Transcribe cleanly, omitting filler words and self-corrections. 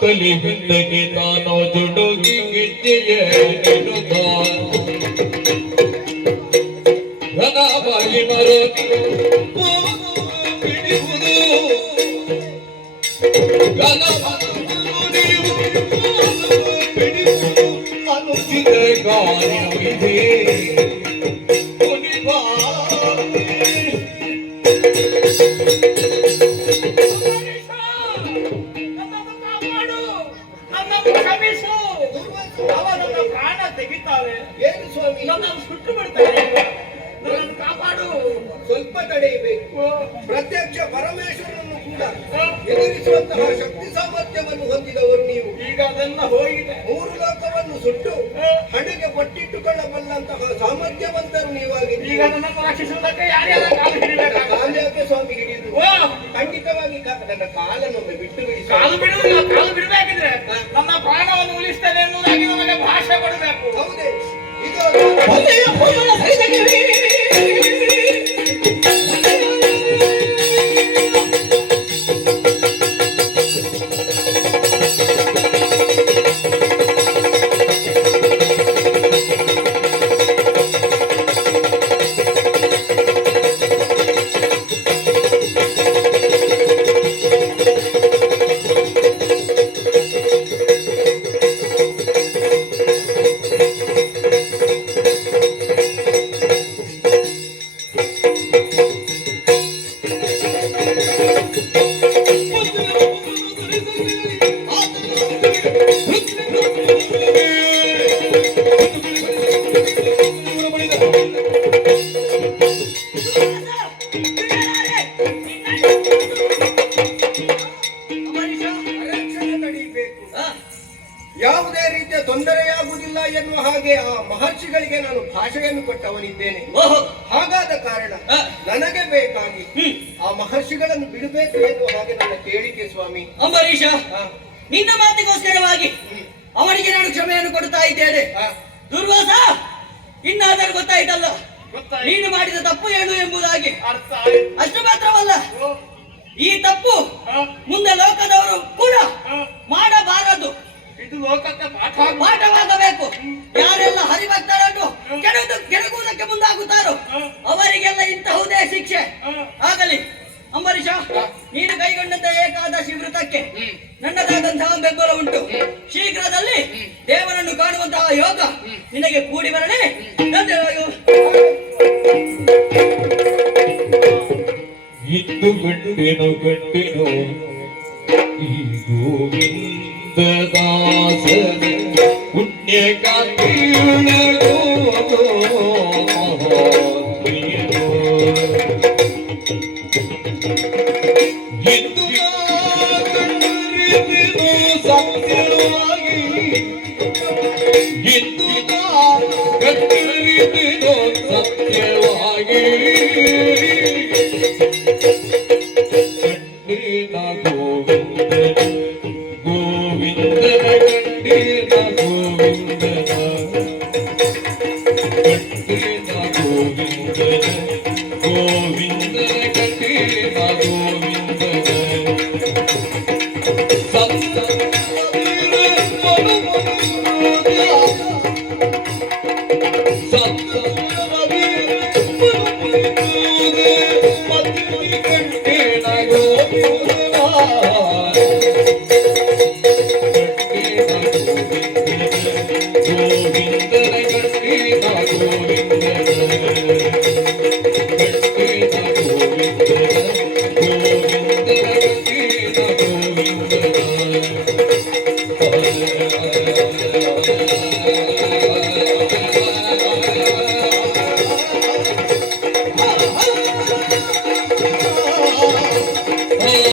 ಕಲಿ ಬಿಂದಗೆ ತಾನೋ ಜುಡುಗಿ ಗೆಜ್ಜೆಯ ನಿರುತ ಘನವಾಗಿ ಮರೋತಿ ಬಿಡುವುದು ಬಿಡುವುದು ಅನುಚಿತ ಕಾರ್ಯವಿದೆ ಪ್ರಾಣ ತೆಗಿತಾವೆ. ಏನು ಸ್ವಾಮಿ, ನನ್ನನ್ನು ಸುಟ್ಟು ಬಿಡ್ತಾರೆ. ನನ್ನನ್ನು ಕಾಪಾಡು. ಸ್ವಲ್ಪ ತಡೆಯಬೇಕು. ಪ್ರತ್ಯಕ್ಷ ಪರಮೇಶ್ವರನನ್ನು ಕೂಡ ಎದುರಿಸುವಂತಹ ಶಕ್ತಿ ಸಾಮರ್ಥ್ಯವನ್ನು ಹೊಂದಿದವರು ನೀವು. ಈಗ ಅದೆಲ್ಲ ಹೋಗಿದೆ. ಮೂರು ಲೋಕವನ್ನು ಸುಟ್ಟು ಹಣೆಗೆ ಪಟ್ಟಿಟ್ಟುಕೊಳ್ಳಬಲ್ಲಂತಹ ಸಾಮರ್ಥ್ಯವಂತರು ನೀವಾಗಿದ್ದೀರಿ. ಈಗ ನನ್ನನ್ನು ರಕ್ಷಿಸುವುದಕ್ಕೆ ಯಾರ್ಯಾರ ಕಾಲು ಹಿಡಿಯಬೇಕು? ಕಾಲಕ್ಕೆ ಸ್ವಾಮಿ ಹಿಡಿದು ಖಂಡಿತವಾಗಿ ನನ್ನ ಕಾಲನ್ನೊಮ್ಮೆ ಬಿಟ್ಟು ಬಿಡಿ. ಕಾಲು ಬಿಡುವುದಿಲ್ಲ. ಕಾಲು ಬಿಡಬೇಕಿದ್ರೆ ನನ್ನ ಪ್ರಾಣವನ್ನು ಉಳಿಸ್ತೇನೆ ಎನ್ನುವುದಾಗಿ ನಮಗೆ ಭಾಷೆ ಕೊಡಬೇಕು. ಹೌದೇ? ಇದು ಯಾವುದೇ ರೀತಿಯ ತೊಂದರೆಯಾಗುವುದಿಲ್ಲ ಎನ್ನುವ ಹಾಗೆ ಆ ಮಹರ್ಷಿಗಳಿಗೆ ನಾನು ಭಾಷೆಯನ್ನು ಕೊಟ್ಟವನಿದ್ದೇನೆ. ಹಾಗಾದ ಕಾರಣ ನನಗೆ ಬೇಕಾಗಿ ಆ ಮಹರ್ಷಿಗಳನ್ನು ಬಿಡಬೇಕು ಎನ್ನುವ ಹಾಗೆ ನನ್ನ ಕೇಳಿಕೆ ಸ್ವಾಮಿ. ಅಂಬರೀಷ, ನಿನ್ನ ಮಾತಿಗೋಸ್ಕರವಾಗಿ ಅವನಿಗೆ ನಾನು ಕ್ಷಮೆಯನ್ನು ಕೊಡ್ತಾ ಇದ್ದೇನೆ. ದುರ್ವಾಸ, ಇನ್ನಾದರೂ ಗೊತ್ತಾಯ್ತಲ್ಲ ನೀನು ಮಾಡಿದ ತಪ್ಪು ಏನು ಎಂಬುದಾಗಿ. ಅಷ್ಟು ಮಾತ್ರವಲ್ಲ, ಈ ತಪ್ಪು ಮುಂದೆ ಲೋಕದವರು ಕೂಡ ಮಾಡಬಾರದು. ಇದು ಲೋಕಕ್ಕೆ ಪಾಠವಾಗಬೇಕು. ಯಾರೆಲ್ಲ ಹರಿಭಕ್ತರನ್ನು ಕೆಡಗುವುದಕ್ಕೆ ಮುಂದಾಗುತ್ತಾರೋ ಅವರಿಗೆಲ್ಲ ಇಂತಹುದೇ ಶಿಕ್ಷೆ ಆಗಲಿ. ಅಂಬರೀಷ, ನೀನು ಕೈಗೊಂಡಂತ ಏಕಾದಶಿ ವೃತಕ್ಕೆ ನನ್ನದಾದಂತಹ ಬೆಂಬಲ ಉಂಟು. ಶೀಘ್ರದಲ್ಲಿ ದೇವರನ್ನು ಕಾಣುವಂತಹ ಯೋಗ ನಿನಗೆ ಕೂಡಿ ಬರಲಿ. ಇಂದು ಗಂಟೆನೋ ಗಂಟೆನೋ ಈ ಗೋವಿಂದದಾಸನ ಪುಣ್ಯ ಕಾಂತಿಯುಳ್ಳೋ ಇಂದು ಕಂಡರಿದು ಸತ್ಯವಾಗಿ, ಇಂದು ಕಂಡರಿದು ಸತ್ಯವಾಗಿ ಗೋವಿಂದನ ಮಧ್ಯದಿ ಕಂಠೇನ ಗೋವಿಂದ